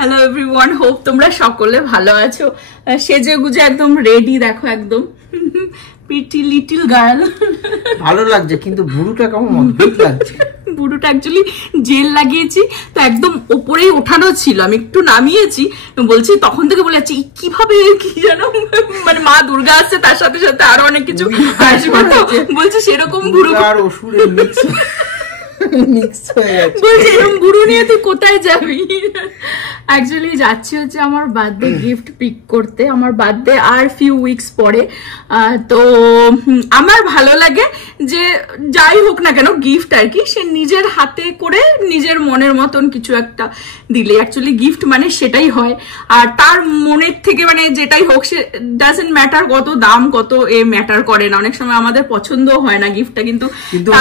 Hello everyone, hope তোমরা সকলে ভালো আছো। সেজে গুজে একদম রেডি, দেখো একদম পিটি লিটল গার্ল। ভালো লাগছে, কিন্তু ভুরুটা কেমন অদ্ভুত লাগছে। ভুরুটা অ্যাকচুয়ালি জেল লাগিয়েছি তো একদম ওপরেই ওঠানো ছিল, আমি একটু নামিয়েছি, বলছি তখন থেকে বলে যাচ্ছি কিভাবে কি জানো, মানে মা দুর্গা আসছে তার সাথে সাথে আরো অনেক কিছু আসবে, তো বলছি সেরকম ভুরু আর অসুরের মিক্স হয়ে যাচ্ছে, বলছি এরকম ভুরু নিয়ে তুই কোথায় যাবি। অ্যাকচুয়ালি যাচ্ছি হচ্ছে আমার বার্থডে গিফট পিক করতে, আমার বার্থডে আর ফিউ উইকস পরে। তো আমার ভালো লাগে যে যাই হোক না কেন গিফট আর কি সে নিজের হাতে করে নিজের মনের মতন কিছু একটা দিলে অ্যাকচুয়ালি গিফট মানে সেটাই হয়। আর তার মনের থেকে মানে যেটাই হোক সে ডাজন্ট ম্যাটার কত দাম কত এ ম্যাটার করে না, অনেক সময় আমাদের পছন্দ হয় না গিফটটা, কিন্তু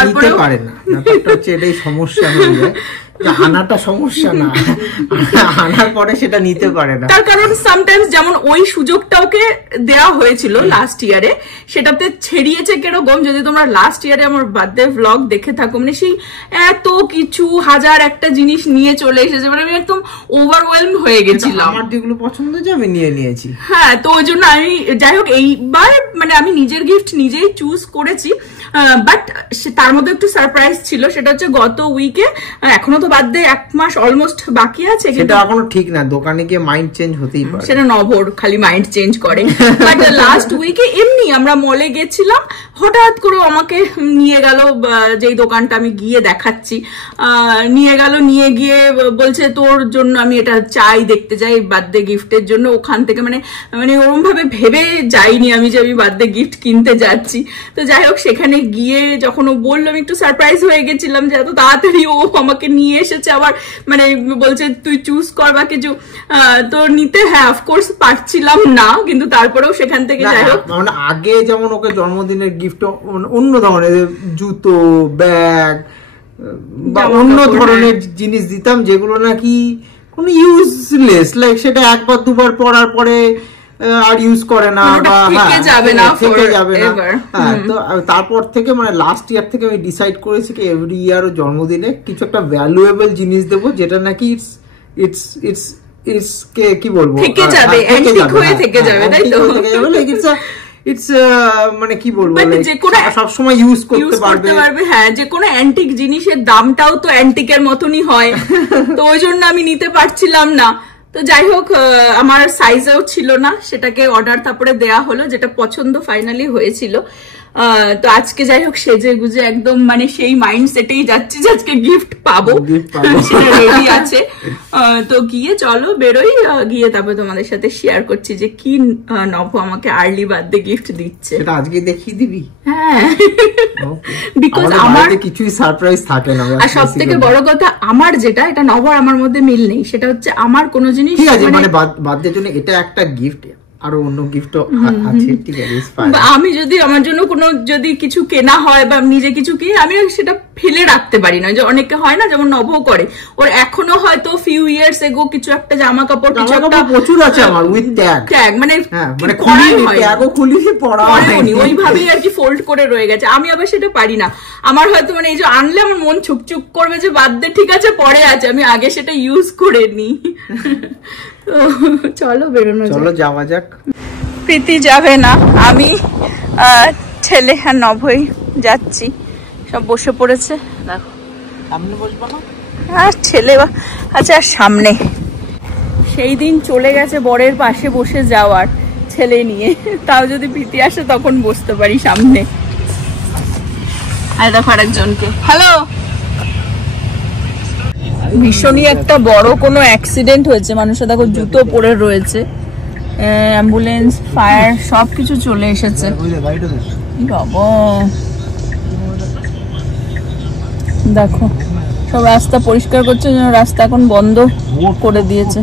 নিতে পারে না, ব্যাপারটা হচ্ছে এটাই সমস্যা হয়ে যায়। আনাটা সমস্যা না, আনার পরে সেটা নিতে পারে না। তার কারণ সামটাইমস যেমন ওই সুযোগটা ওকে দেওয়া হয়েছিল লাস্ট ইয়ারে, সেটাতে ছেড়িয়েছে কিরকম, যদি তোমরা লাস্ট ইয়ারে আমার বার্থডে ভ্লগ দেখে থাকো, মানে সেই এত কিছু হাজার একটা জিনিস নিয়ে চলে এসেছে, মানে আমি একদম ওভারওয়েলম হয়ে গেছিলাম। আমার যেগুলো পছন্দ হয়েছে আমি নিয়ে নিয়েছি। হ্যাঁ, তো ওই জন্য আমি যাই হোক এইবার মানে আমি নিজের গিফট নিজেই চুজ করেছি, বাট তার মধ্যে একটু সারপ্রাইজ ছিল, সেটা হচ্ছে গত উইকে, এখনো তো বার্থডে 1 মাস অলমোস্ট বাকি আছে, সেটা এখনো ঠিক না, দোকানে গিয়ে মাইন্ড চেঞ্জ হতেই পারে, সেটা নভর খালি মাইন্ড চেঞ্জ করে। বাট লাস্ট উইকে এমনি আমরা মলে গেছিলাম, হঠাৎ করে আমাকে নিয়ে গেল যেই দোকানটা আমি গিয়ে দেখাচ্ছি, নিয়ে গিয়ে বলছে তোর জন্য আমি এটা চাই, দেখতে যাই বার্থডে গিফটের জন্য। ওখান থেকে মানে ওরকম ভাবে ভেবে যাইনি আমি যে আমি বার্থডে গিফট কিনতে যাচ্ছি। তো যাই হোক সেখানে গিয়ে যখন ও বললো আমি একটু সারপ্রাইজ হয়ে গেছিলাম যে এত তাড়াতাড়ি ও আমাকে নিয়ে এসেছে, আবার মানে বলছে তুই চুজ কর বা কিছু। তো নিতে হ্যাঁ অফকোর্স পারছিলাম না, কিন্তু তারপরেও সেখান থেকে যাই হোক মানে আগে যেমন ওকে জন্মদিনের গিফট অন্য ধরনের জুতো ব্যাগ বা অন্য ধরনের জিনিস দিতাম, যেগুলো নাকি কোনো ইউজলেস, লাইক সেটা একবার দুবার পরার পরে আর ইউজ করে না বা থেকে যাবে না। হ্যাঁ, তো তারপর থেকে মানে লাস্ট ইয়ার থেকে আমি ডিসাইড করেছি কি এভরি ইয়ার ও জন্মদিনে কিছু একটা ভ্যালুয়েবল জিনিস দেবো, যেটা নাকি ইটস কি বলবো থেকে যাবে, অ্যান্টিক হয়ে থেকে যাবে, তাই তো? ইটস মানে কি বলবো সব সময় ইউজ করতে পারবে। হ্যাঁ, যে কোনো অ্যান্টিক জিনিসের দামটাও তো অ্যান্টিকের মতনই হয়, তো ওই জন্য আমি নিতে পারছিলাম না। তো যাই হোক আমার সাইজেও ছিল না, সেটাকে অর্ডার তারপরে দেয়া হলো, যেটা পছন্দ ফাইনালি হয়েছিল। তো আজকে যাই হোক সেজে গুজে একদম মানে সেই মাইন্ডসেটেই যাচ্ছি যে আজকে গিফট পাবো, সেটা রেডি আছে। তো গিয়ে চলো বেরোই, গিয়ে তারপরে তোমাদের সাথে শেয়ার করছি যে কি নভ আমাকে আর্লি বার্থডে গিফট দিচ্ছে। সেটা আজকে দেখিয়ে দিবি? হ্যাঁ, বিকজ আমার কিছুই সারপ্রাইজ থাকে না। আর সব থেকে বড় কথা আমার যেটা, এটা নভ আর আমার মধ্যে মিল নেই, সেটা হচ্ছে আমার কোনো জিনিস ঠিক আছে মানে বার্থডের জন্য এটা একটা গিফট, আরো অন্য গিফটও আছে, ঠিক আছে। আমি যদি আমার জন্য কোনো যদি কিছু কেনা হয় বা নিজে কিছু কিনি, আমি সেটা ফেলে রাখতে পারি না, যে অনেকে হয় না যেমন নভ করে, ওর এখনো হয়তো ফিউ ইয়ার্স এগো কিছু একটা জামা কাপড় কিছু একটা প্রচুর আছে আমার উইথ ট্যাগ, মানে ওইভাবেই আর কি ফোল্ড করে রয়ে গেছে, আমি আবার সেটা পারি না। আমার হয়তো মানে এই যে আনলে আমার মন ছুকছুক করবে যে বার্থডে ঠিক আছে পরে আছে, আমি আগে সেটা ইউজ করে নিই। চলো বেরোনো, চলো যাওয়া যাক। প্রীতি যাবে না, আমি ছেলে আর নভই যাচ্ছি, সব বসে পড়েছে দেখো। সামনে বসবো না? আর ছেলে আচ্ছা সামনে, সেই দিন চলে গেছে বরের পাশে বসে যাওয়ার ছেলে নিয়ে, তাও যদি প্রীতি আসে তখন বসতে পারি সামনে। আর দেখো আরেকজনকে, হ্যালো। ভীষণই একটা বড় কোনো অ্যাক্সিডেন্ট হয়েছে, মানুষের দেখো জুতো পরে রয়েছে, অ্যাম্বুলেন্স ফায়ার সবকিছু চলে এসেছে। বাবা দেখো সব রাস্তা পরিষ্কার করছে, যেন রাস্তা এখন বন্ধ করে দিয়েছে।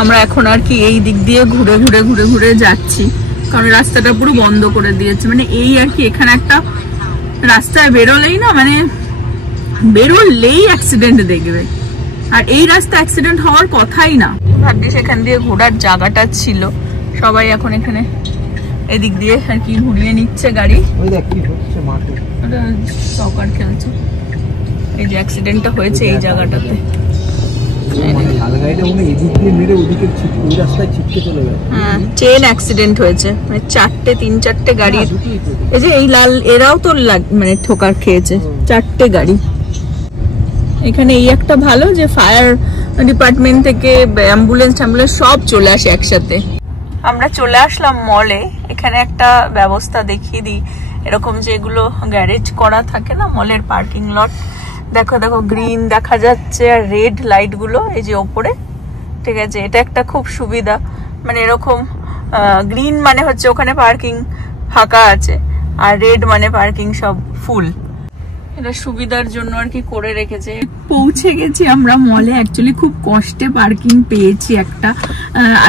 আমরা এখন আর কি এই দিক দিয়ে ঘুরে যাচ্ছি, কারণ রাস্তাটা পুরো বন্ধ করে দিয়েছে। মানে এই আর কি এখানে একটা রাস্তায় বেরোলেই না, মানে বেরোলেই অ্যাক্সিডেন্ট দেখবে, আর এই রাস্তা অ্যাক্সিডেন্ট হওয়ার কথাই না। ভাগ্যিস এখান দিয়ে ঘোরার জায়গাটা ছিল, সবাই এখন এখানে এদিক দিয়ে আর কি ঘুরিয়ে নিচ্ছে গাড়ি। ওই দেখ কি হচ্ছে মাঠে, সকার খেলছে। এই যে অ্যাক্সিডেন্টটা হয়েছে এই জায়গাটাতে, চেন অ্যাক্সিডেন্ট হয়েছে, মানে তিন চারটে গাড়ি। এই যে এই লাল এরাও তো মানে ঠোকার খেয়েছে, 4টে গাড়ি। এখানে এই একটা ভালো যে ফায়ার ডিপার্টমেন্ট থেকে অ্যাম্বুলেন্স সব চলে আসে একসাথে। আমরা চলে আসলাম মলে। এখানে একটা ব্যবস্থা দেখিয়ে দিই, এরকম যেগুলো গ্যারেজ করা থাকে না মলের পার্কিং লট, দেখো দেখো গ্রিন দেখা যাচ্ছে আর রেড লাইট গুলো এই যে ওপরে, ঠিক আছে। এটা একটা খুব সুবিধা, মানে এরকম গ্রিন মানে হচ্ছে ওখানে পার্কিং ফাঁকা আছে, আর রেড মানে পার্কিং সব ফুল। এটা সুবিধার জন্য আর কি করে রেখেছে। পৌঁছে গেছি আমরা মলে, অ্যাকচুয়ালি খুব কষ্টে পার্কিং পেয়েছি একটা।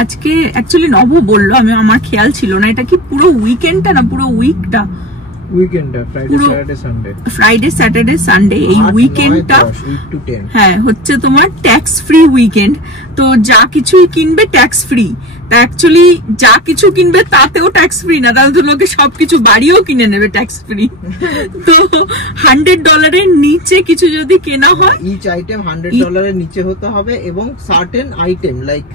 আজকে অ্যাকচুয়ালি নব বললো, আমার খেয়াল ছিল না, এটা কি পুরো উইকেন্ডটা না পুরো উইকটা? ফ্রাইডে স্যাটারডে সানডে এই উইকেন্ডটা হ্যাঁ হচ্ছে তোমার ট্যাক্স ফ্রি উইকেন্ড। তো যা কিছুই কিনবে ট্যাক্স ফ্রি, তা অ্যাকচুয়ালি যা কিছু কিনবে তাতেও ট্যাক্স ফ্রি না, তাহলে তো লোকে সবকিছু বাড়িও কিনে নেবে ট্যাক্স ফ্রি। তো $100 নিচে কিছু যদি কেনা হয়, ইচ আইটেম $100 নিচে হতে হবে, এবং সার্টেন আইটেম লাইক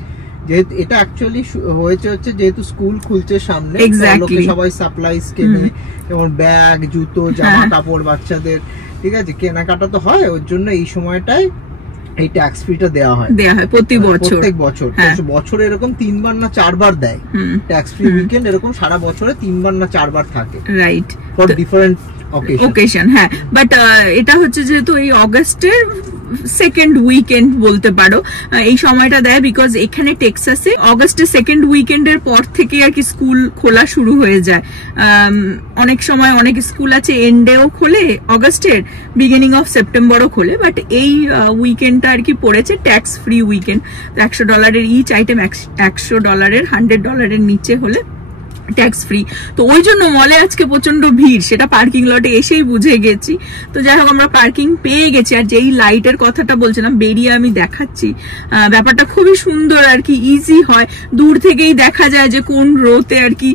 যেহেতু এটা অ্যাকচুয়ালি হয়েছে হচ্ছে যেহেতু স্কুল খুলছে সামনে, লোকে সবাই সাপ্লাইজ কেনে, যেমন ব্যাগ, জুতো, জামা কাপড় বাচ্চাদের, ঠিক আছে, কেনাকাটা তো হয়, ওর জন্য এই সময়টায় এই ট্যাক্স ফ্রিটা দেওয়া হয় প্রত্যেক বছর। বছরে এরকম 3 বার না 4 বার দেয় ট্যাক্স ফ্রি উইকেন্ড, এরকম সারা বছরে 3 বার না 4 বার থাকে, রাইট, ফর ডিফারেন্ট ওকেশন। হ্যাঁ, বাট এটা হচ্ছে যেহেতু এই অগাস্টের সেকেন্ড উইকেন্ড বলতে পারো, এই সময়টা দেয়, বিকজ এখানে টেক্সাসে অগাস্টের সেকেন্ড উইকেন্ডের পর থেকে আর কি স্কুল খোলা শুরু হয়ে যায়। অনেক সময় অনেক স্কুল আছে এন্ডেও খোলে অগাস্টের, বিগিনিং অফ সেপ্টেম্বরও খোলে, বাট এই উইকেন্ডটা আর কি পড়েছে tax free weekend. $100 each item, $100 $100 নিচে হলে ট্যাক্স ফ্রি। তো ওই জন্য মলে আজকে প্রচন্ড ভিড়, সেটা পার্কিং লটে এসেই বুঝে গেছি। তো যাই হোক আমরা পার্কিং পেয়ে গেছি। আর যেই লাইটের কথাটা বলছিলাম, বেরিয়ে আমি দেখাচ্ছি, ব্যাপারটা খুবই সুন্দর আর কি, ইজি হয়, দূর থেকেই দেখা যায় যে কোন রোতে আর কি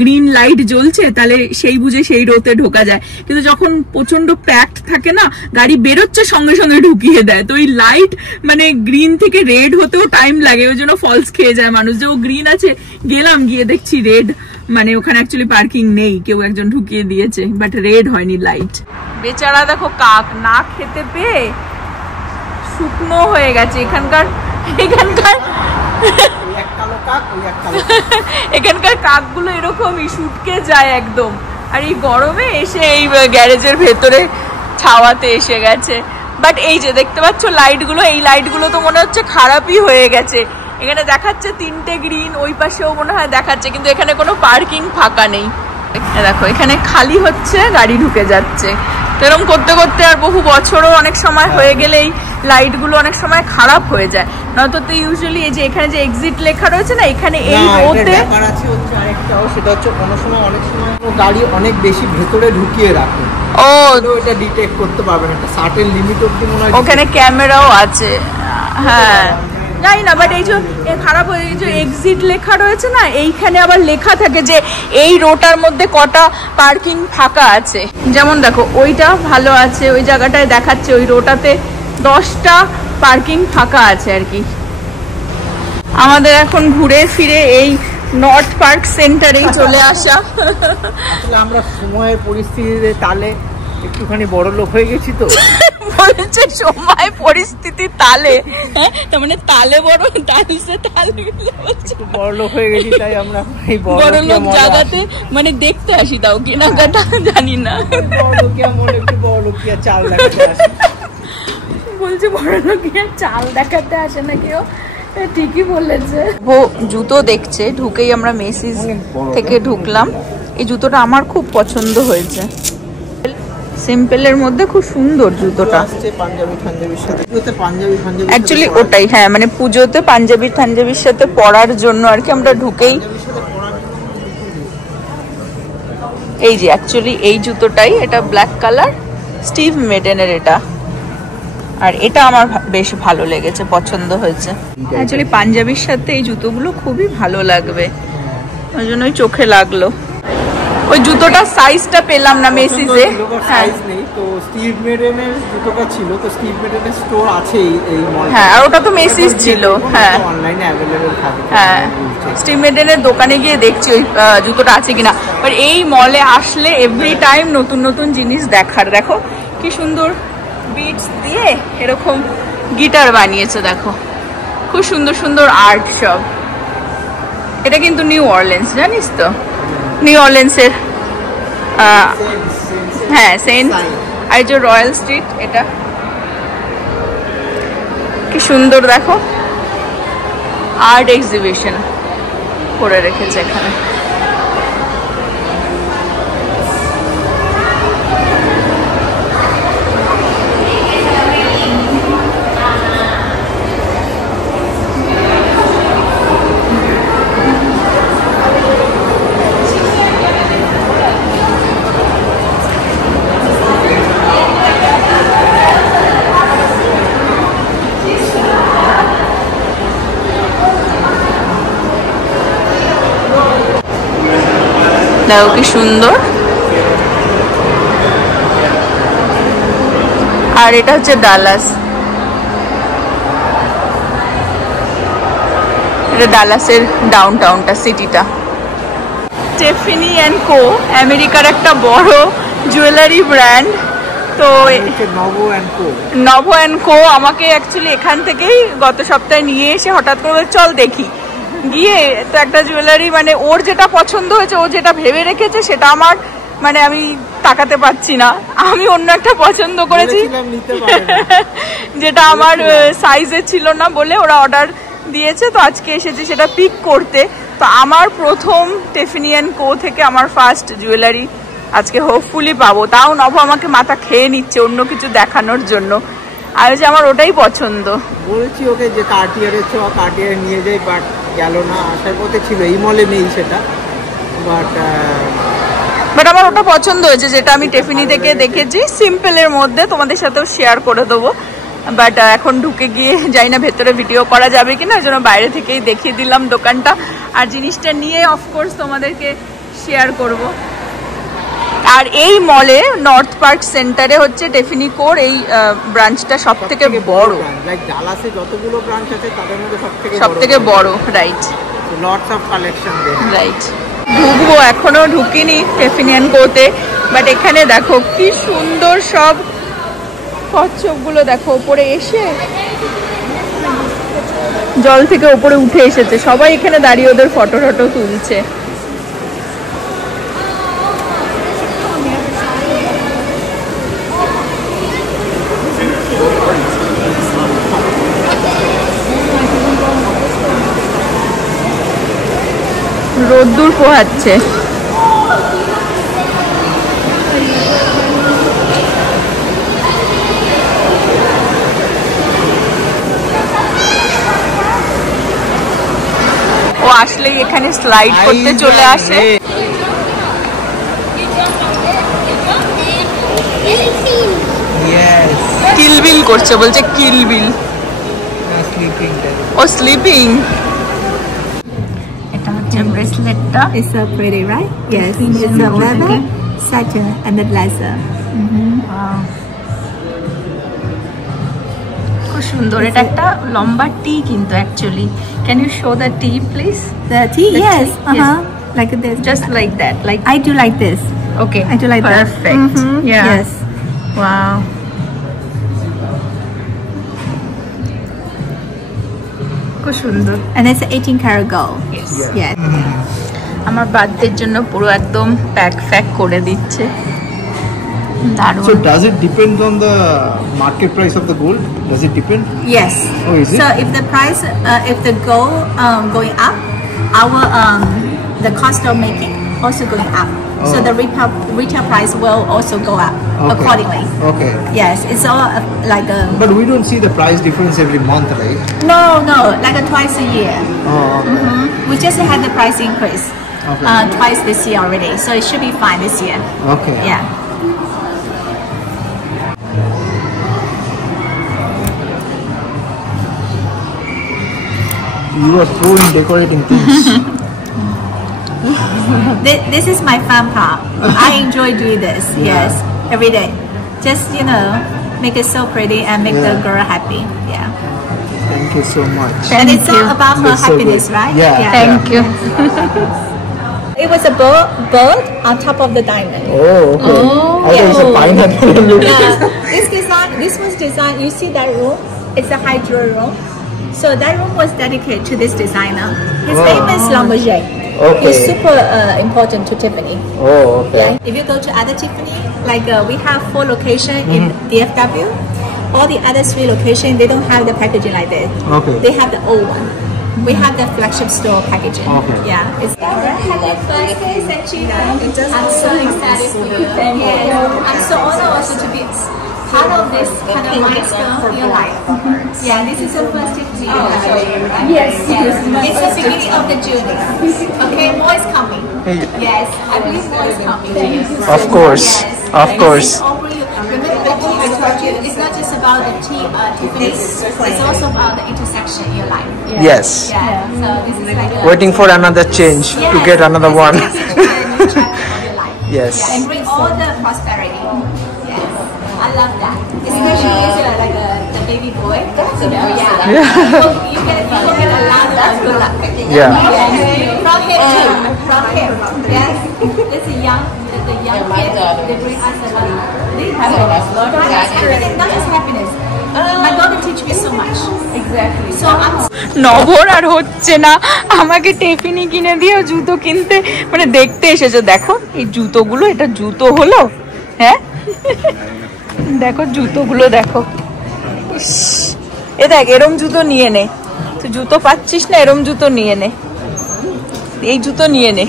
গ্রিন লাইট জ্বলছে, তাহলে সেই বুঝে সেই রোতে ঢোকা যায়। কিন্তু যখন প্রচন্ড প্যাকড থাকে না, গাড়ি বেরোচ্ছে সঙ্গে সঙ্গে ঢুকিয়ে দেয়। তো ওই লাইট মানে গ্রিন থেকে রেড হতেও টাইম লাগে, ওই জন্য ফলস খেয়ে যায় মানুষ যে ও গ্রিন আছে, গেলাম গিয়ে দেখছি রেড, মানে ওখানে অ্যাকচুয়ালি পার্কিং নেই, কেউ একজন ঢুকিয়ে দিয়েছে, বাট রেড হয়নি লাইট। বেচারা দেখো কাক না খেতে পেয়ে শুকনো হয়ে গেছে। এখানকার কাকগুলো এরকমই শুটকে যায় একদম, আর এই গরমে এসে এই গ্যারেজের ভেতরে ছাওয়াতে এসে গেছে। বাট এই যে দেখতে পাচ্ছ লাইটগুলো, এই লাইটগুলো তো মনে হচ্ছে খারাপই হয়ে গেছে। এখানে দেখাচ্ছে 3টে গ্রিন, ওই পাশেও মনে হয় দেখাচ্ছে, কিন্তু এখানে কোনো পার্কিং ফাঁকা নেই। দেখো এখানে খালি হচ্ছে, গাড়ি ঢুকে যাচ্ছে। তো এরকম করতে করতে আর বহু বছরও অনেক সময় হয়ে গেলেই লাইটগুলো অনেক সময় খারাপ হয়ে যায়। নয়তো তো ইউজুয়ালি এই যে এখানে যে এক্সিট লেখা রয়েছে না, এখানে এই রোতে সেটা হচ্ছে কোনো সময় অনেক সময় গাড়ি অনেক বেশি ভেতরে ঢুকিয়ে রাখে, এটা ডিটেক্ট করতে পারবে না, একটা সার্টেন লিমিট অবধি মনে হয় ওখানে ক্যামেরাও আছে। হ্যাঁ জানি না, বাট এই যে খারাপ হয়ে যে এক্সিট লেখা রয়েছে না, এইখানে আবার লেখা থাকে যে এই রোটার মধ্যে কটা পার্কিং ফাঁকা আছে। যেমন দেখো ওইটা ভালো আছে, ওই জায়গাটায় দেখাচ্ছে ওই রোটাতে 10টা পার্কিং ফাঁকা আছে আর কি। আমাদের এখন ঘুরে ফিরে এই নর্থ পার্ক সেন্টারেই চলে আসা। আসলে আমরা সময়ের পরিস্থিতিতে তালে একটুখানি বড় লোক হয়ে গেছি, তো বলছে সময় পরিস্থিতি তালে, তার মানে তালে বড়, তালসে তালে বড় লোক হয়ে গেছি, তাই আমরা এই বড় লোক জায়গাতে মানে দেখতে আসি, তাও কেনাকাটা জানি না। চাল দেখাতে আসে, বলছে বড় লোকিয়া চাল দেখাতে আসে না কেউ, ঠিকই বলেছে। ও জুতো দেখছে, ঢুকেই আমরা মেসিস থেকে ঢুকলাম। এই জুতোটা আমার খুব পছন্দ হয়েছে, সিম্পলের মধ্যে খুব সুন্দর জুতোটা। অ্যাকচুয়ালি ওটাই, হ্যাঁ মানে পুজোতে পাঞ্জাবির সাথে পরার জন্য আর কি আমরা ঢুকেই। এই যে অ্যাকচুয়ালি এই জুতোটাই, এটা ব্ল্যাক কালার, স্টিভ মেডেনের এটা, আর এটা আমার বেশ ভালো লেগেছে, পছন্দ হয়েছে। অ্যাকচুয়ালি পাঞ্জাবির সাথে এই জুতোগুলো খুবই ভালো লাগবে, ওই জন্যই চোখে লাগলো। ওই জুতোটার সাইজটা পেলাম না মেসিজে। হ্যাঁ সাইজ নেই তো স্টিভ মেডেনের জুতোটা ছিল, তো স্টিভ মেডেনের স্টোর আছে এই মলে। হ্যাঁ আর ওটা তো মেসিজ ছিল। হ্যাঁ অনলাইনে অ্যাভেলেবল থাকে। হ্যাঁ স্টিভ মেডেনের দোকানে গিয়ে দেখছি ওই জুতোটা আছে কিনা। বাট এই মলে আসলে এভরি টাইম নতুন নতুন জিনিস দেখার। দেখো কি সুন্দর বিটস দিয়ে এরকম গিটার বানিয়েছে, দেখো খুব সুন্দর সুন্দর আর্ট সব। এটা কিন্তু নিউ অরলিন্স, জানিস তো? নিউ অরলিন্সের হ্যাঁ সেন্ট আর যে রয়্যাল স্ট্রিট, এটা কি সুন্দর দেখো আর্ট এক্সিবিশন করে রেখেছে এখানে। দেখো কি সুন্দর। আর এটা হচ্ছে ডালাস, এটা ডালাসের ডাউন টাউনটা, সিটিটা। টিফানি অ্যান্ড কো আমেরিকার একটা বড় জুয়েলারি ব্র্যান্ড। তো নভ অ্যান্ড কো আমাকে অ্যাকচুয়ালি এখান থেকেই গত সপ্তাহে নিয়ে এসে হঠাৎ করে চল দেখি, গিয়ে তো একটা জুয়েলারি মানে ওর যেটা পছন্দ হয়েছে, ও যেটা ভেবে রেখেছে সেটা আমার মানে আমি তাকাতে পারছি না। আমি অন্য একটা পছন্দ করেছি যেটা আমার সাইজে ছিল না বলে ওরা অর্ডার দিয়েছে। তো আজকে এসেছি সেটা পিক করতে। তো আমার প্রথম টিফানি অ্যান্ড কো থেকে আমার ফার্স্ট জুয়েলারি আজকে হোপফুলি পাবো। তাও নভ আমাকে মাথা খেয়ে নিচ্ছে অন্য কিছু দেখানোর জন্য। আর যে আমার ওটাই পছন্দ। বলেছি ওকে যে কার্টিয়ারে কার্টিয়ারে নিয়ে যাই, বাট গেল না। আসার পথে ছিল, এই মলে নেই সেটা, বাট আমার ওটা পছন্দ হয়েছে যেটা আমি টিফানি থেকে দেখেছি। সিম্পলের মধ্যে তোমাদের সাথেও শেয়ার করে দেবো। বাট এখন ঢুকে গিয়ে যাই না ভেতরে ভিডিও করা যাবে কিনা, ওই জন্য বাইরে থেকেই দেখিয়ে দিলাম দোকানটা। আর জিনিসটা নিয়ে অফকোর্স তোমাদেরকে শেয়ার করব। আর এই মলে নর্থ পার্ক সেন্টারে হচ্ছে টিফানি কোর এই ব্রাঞ্চটা সব থেকে বড়। লাইক ডালাসে যতগুলো ব্রাঞ্চ আছে তাদের মধ্যে সব থেকে বড়, right. Lots of collection right. ঢুকবো, এখনো ঢুকিনি টিফানি অ্যান্ড কোতে। বাট এখানে দেখো কি সুন্দর সব কচ্ছপগুলো, দেখো উপরে এসে জল থেকে উপরে উঠে এসেছে। সবাই এখানে দাঁড়িয়ে ওদের ফটো টটো তুলছে। রোদ্দুর পোহাচ্ছে। ও আসলেই এখানে স্লাইড করতে চলে আসে। কিলবিল করছে, বলছে কিলবিল। ও স্লিপিং। এটা হচ্ছে ব্রেসলেটটা। It's so pretty, right? Yes, it's a leather, satin, and the leather. খুব সুন্দর। এটা একটা লম্বা টি কিন্তু actually. Can you show the tea please? The tea, The yes, tea, yes. like this. Just like that, like I do like this. okay. I do like that. Perfect. Yeah. Yes. Wow. খুব সুন্দর। And it's 18 karat gold. Yes. Yes. আমার বার্থডের জন্য পুরো একদম pack করে দিচ্ছে। দারুণ। So does it depend on the market price of the gold? Does it depend? Yes. Oh, is it? So if the price, if the gold going up, our the cost of making also going up. So the retail price will also go up accordingly. Okay. Yes, it's all like a. But we don't see the price difference every month, right? No, like a twice a year. We just had the price increase twice this year already, so it should be fine this year. Okay. Yeah. You are pro in decorating things. This is my fun part. I enjoy doing this. Yes, every day. Just make it so pretty and make the girl happy. Yeah. Thank you so much. And it's all about her That's so happiness, good. right? Yeah. Thank you It was a bird on top of the diamond. Oh, okay. I thought it was a pineapple. This was designed. You see that room? It's a hydro room. So that room was dedicated to this designer. His name is Lamborghini. Okay. He's super important to Tiffany. Oh, okay. Yeah. If you go to other Tiffany, like we have 4 locations in DFW. All the other 3 locations, they don't have the packaging like this. Okay. They have the old one. We have the flagship store packaging. Okay. Yeah. It's happy birthday, Sanchita. I'm so excited for you. Yes. I'm so honored also to be part of this kind of milestone in your life. Yeah, this is your first Tiffany show, right? Yes. It's the beginning of the journey. Okay, more is coming. Yes, I believe more is coming. Of course. Yes. Of course. Remember the tea I told you, it's not just about the Tiffany, it's also about the intersection in your life. Yes. Yeah, so this is like a... Waiting for another change to get another one. Yes, a new chapter of your life. Yes. Yeah, and bring all the prosperity. Yes, I love that. Especially as the baby boy. Yeah. You will get a lot of good luck. Yeah. From him too. From him. Yes. It's a young kid. They bring us a lot of happiness. Not just happiness. My daughter teach me so much. Exactly. So I'm নবর আর হচ্ছে না, আমাকে Tiffany কিনে দিয়ে জুতো কিনতে মানে দেখতে এসেছে। দেখো এই জুতোগুলো, এটা জুতো হলো? হ্যাঁ দেখো জুতোগুলো দেখো। এ দেখ এরম জুতো নিয়ে নে, তুই জুতো পাচ্ছিস না, এরম জুতো নিয়ে নে, এই জুতো নিয়ে নে।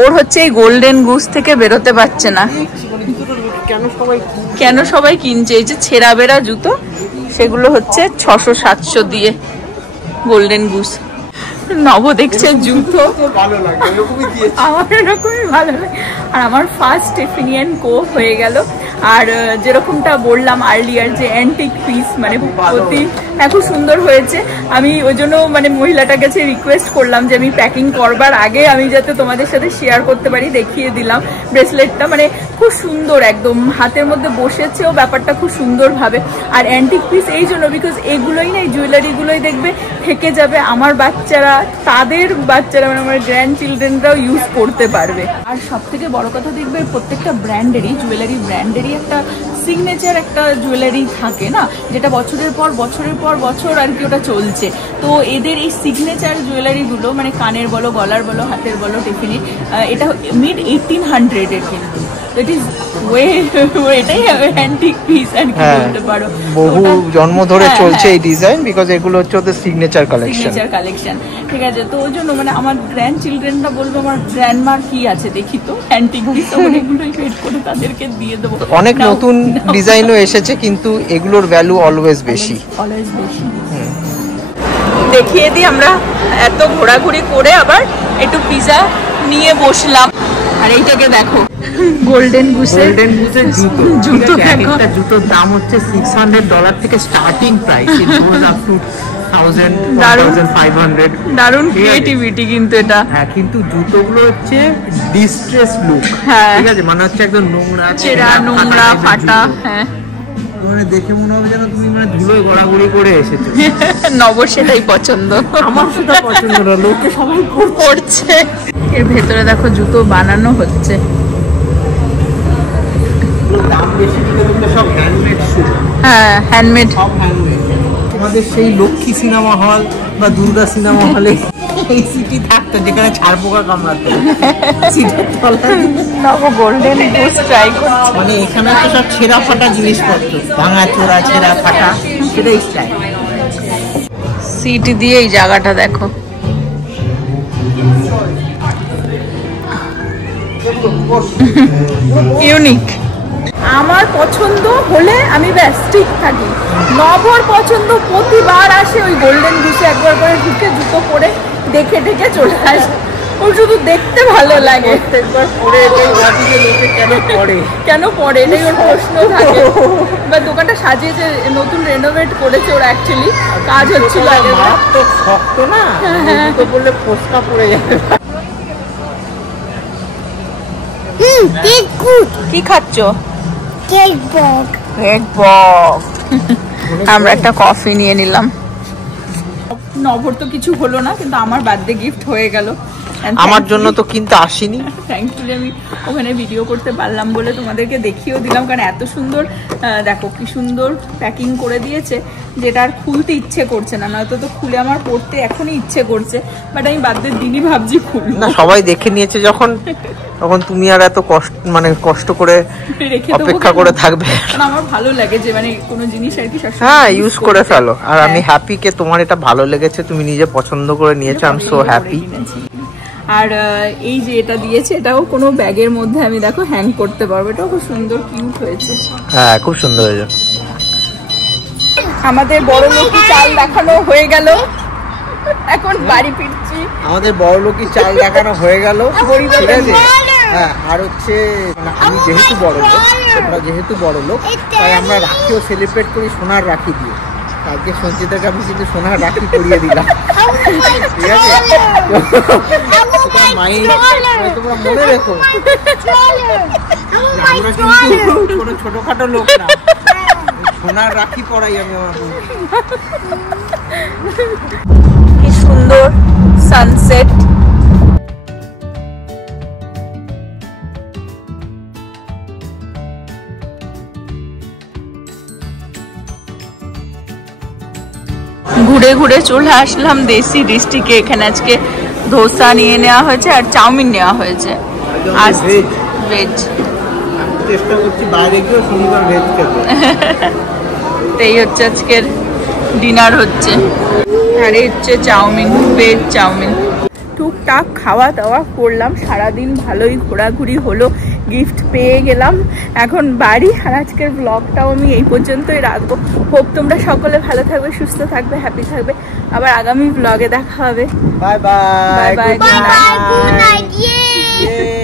ওর হচ্ছে এই গোল্ডেন গুস থেকে বেরোতে পারছে না। কেন সবাই কিনছে? এই যে ছেঁড়া বেড়া জুতো, সেগুলো হচ্ছে 600-700 দিয়ে গোল্ডেন গুস। নব দেখছে জুতো, আমার এরকমই ভালো লাগে। আর আমার ফার্স্ট টিফিনি এন্ড কো হয়ে গেল। আর যেরকমটা বললাম আর্লিয়ার যে অ্যান্টিক পিস মানে প্রতি খুব সুন্দর হয়েছে। আমি ওই জন্য মানে মহিলাটার কাছে রিকোয়েস্ট করলাম যে আমি প্যাকিং করবার আগে আমি যাতে তোমাদের সাথে শেয়ার করতে পারি, দেখিয়ে দিলাম ব্রেসলেটটা। মানে খুব সুন্দর, একদম হাতের মধ্যে বসেছেও ব্যাপারটা খুব সুন্দরভাবে। আর অ্যান্টিক পিস এই জন্য বিকজ এগুলোই না, এই জুয়েলারিগুলোই দেখবে থেকে যাবে, আমার বাচ্চারা, তাদের বাচ্চারা মানে আমার গ্র্যান্ড চিলড্রেনরাও ইউজ করতে পারবে। আর সব থেকে বড় কথা দেখবে প্রত্যেকটা ব্র্যান্ডেরই, জুয়েলারি ব্র্যান্ডেরই একটা সিগনেচার একটা জুয়েলারি থাকে না, যেটা বছরের পর বছর আর কি ওটা চলছে। তো এদের এই সিগনেচার জুয়েলারিগুলো মানে কানের বলো, গলার বলো, হাতের বলো, টিফিনির, এটা মিড 1800-এর কিন্তু। ইট ইজ ওয়ে, এটাই অ্যান্টিক পিস আর কি বলতে পারো। বহু জন্ম ধরে চলছে এই ডিজাইন, বিকজ এগুলো হচ্ছে ওদের সিগনেচার কালেকশন। ঠিক আছে, তো ওই জন্য মানে আমার গ্র্যান্ড চিলড্রেনরা বলবো আমার গ্র্যান্ডমার কি আছে দেখি তো অ্যান্টিক পিস, এগুলোই পেড করে তাদেরকে দিয়ে দেবো। অনেক নতুন ডিজাইনও এসেছে, কিন্তু এগুলোর ভ্যালু অলওয়েজ বেশি। দেখিয়ে দিই, আমরা এত ঘোরাঘুরি করে আবার একটু পিজা নিয়ে বসলাম। আর এইটাকে দেখো, গোল্ডেন গুসের জুতো। একটা জুতোর দাম হচ্ছে $600 থেকে স্টার্টিং প্রাইস, দারুণ ক্রিয়েটিভিটি কিন্তু এটা। হ্যাঁ, কিন্তু জুতোগুলো হচ্ছে ডিস্ট্রেস লুক। ঠিক আছে, মানে হচ্ছে একদম নোংরা, ছেঁড়া, নোংরা, ফাটা। হ্যাঁ, মানে দেখে মনে হবে যেন তুমি মানে ধুলোয় গড়াগড়ি করে এসেছো। নব সেটাই পছন্দ, আমার সেটা পছন্দ না, লোকে সবাই করছে। এর ভেতরে দেখো জুতো বানানো হচ্ছে। দাম বেশি দিলে সব হ্যান্ডমেড শু। হ্যাঁ, হ্যান্ডমেড। সব হ্যান্ডমেড। আমাদের সেই লক্ষ্মী সিনেমা হল বা দুর্গা সিনেমা হলে এই সিটি থাকতো যেখানে ছাড়পোকা কামড়াতো, গোল্ডেন গুস ট্রাই করছে। মানে এখানে তো সব ছেঁড়া ফাটা জিনিসপত্র, ভাঙা চোরা, ছেঁড়া ফাটা, সেটাই স্টাইল। সিটি দিয়ে এই জায়গাটা দেখো, ইউনিক। আমার পছন্দ হলে আমি ব্যাস ঠিক থাকি। নবর পছন্দ প্রতিবার আসে ওই গোল্ডেন গুসে, একবার করে ঢুকে জুতো পরে দেখে ঢেকে চলে আসে। ওর শুধু দেখতে ভালো লাগে, প্রত্যেকবার পরে এটাই ভাবি যে লোকে কেন পরে, এটাই ওর প্রশ্ন থাকে। বা দোকানটা সাজিয়েছে, নতুন রেনোভেট করেছে ওরা, অ্যাকচুয়ালি কাজ হচ্ছিল আগে। তো শক্ত না, জুতো পরলে ফোসকা পড়ে যাবে। কি খাচ্ছ? কেক বক। আমরা একটা কফি নিয়ে নিলাম। নভর তো কিছু হলো না, কিন্তু আমার বার্থডে গিফট হয়ে গেল। আমার জন্য তো কিন্তু আসেনি। থ্যাঙ্কফুলি আমি ওখানে ভিডিও করতে পারলাম বলে তোমাদেরকে দেখিয়েও দিলাম, কারণ এত সুন্দর দেখো কি সুন্দর প্যাকিং করে দিয়েছে, যেটা আর খুলতে ইচ্ছে করছে না। নয়তো তো খুলে আমার পড়তে এখনই ইচ্ছে করছে, বাট আমি বার্থডের দিনই ভাবছি খুলবো না। সবাই দেখে নিয়েছে যখন, তখন তুমি আর এত কষ্ট করে অপেক্ষা করে থাকবে? আমার ভালো লাগে যে মানে কোনো জিনিস আর কি হ্যাঁ ইউজ করে ফেলো। আর আমি হ্যাপি কে তোমার এটা ভালো লেগেছে, তুমি নিজে পছন্দ করে নিয়েছো। I am so happy. আর এই যে এটা দিয়েছে, এটাও কোনো ব্যাগের মধ্যে আমি দেখো হ্যাং করতে পারবো। এটাও খুব সুন্দর কিউট হয়েছে। হ্যাঁ খুব সুন্দর হয়েছে। আমাদের বড় লোকি চাল দেখানো হয়ে গেল, এখন বাড়ি ফিরছি। আমাদের বড় লোকি চাল দেখানো হয়ে গেল, ঠিক আছে। হ্যাঁ আর হচ্ছে আমি যেহেতু বড় লোক, তোমরা যেহেতু বড় লোক, তাই আমরা রাখিও সেলিব্রেট করি সোনার রাখি দিয়ে। আজকে সঞ্চিতাকে আমি কিন্তু সোনার রাখি পরিয়ে দিলাম, ঠিক আছে। তোমরা মনে রেখো আমরা কিন্তু কোনো ছোটখাটো লোক না, সোনার রাখি পরাই আমি আমার। কি সুন্দর সানসেট। ঘুরে ঘুরে চলে আসলাম দেশি ডিস্ট্রিক্টে। এখানে আজকে ধোসা নিয়ে নেওয়া হয়েছে আর চাউমিন নেওয়া হয়েছে। আর ভেজ চেষ্টা করছি বাইরে গিয়ে শনিবার ভেজ খেতে। এই হচ্ছে আজকের ডিনার হচ্ছে। আর এই হচ্ছে চাউমিন, ভেজ চাউমিন। টুকটাক খাওয়া দাওয়া করলাম, সারাদিন ভালোই ঘোরাঘুরি হলো, গিফট পেয়ে গেলাম। এখন বাড়ি। আর আজকের ব্লগটাও আমি এই পর্যন্তই রাখবো। হোপ তোমরা সকলে ভালো থাকবে, সুস্থ থাকবে, হ্যাপি থাকবে। আবার আগামী ব্লগে দেখা হবে। Bye bye. Bye bye. Good night. Yay!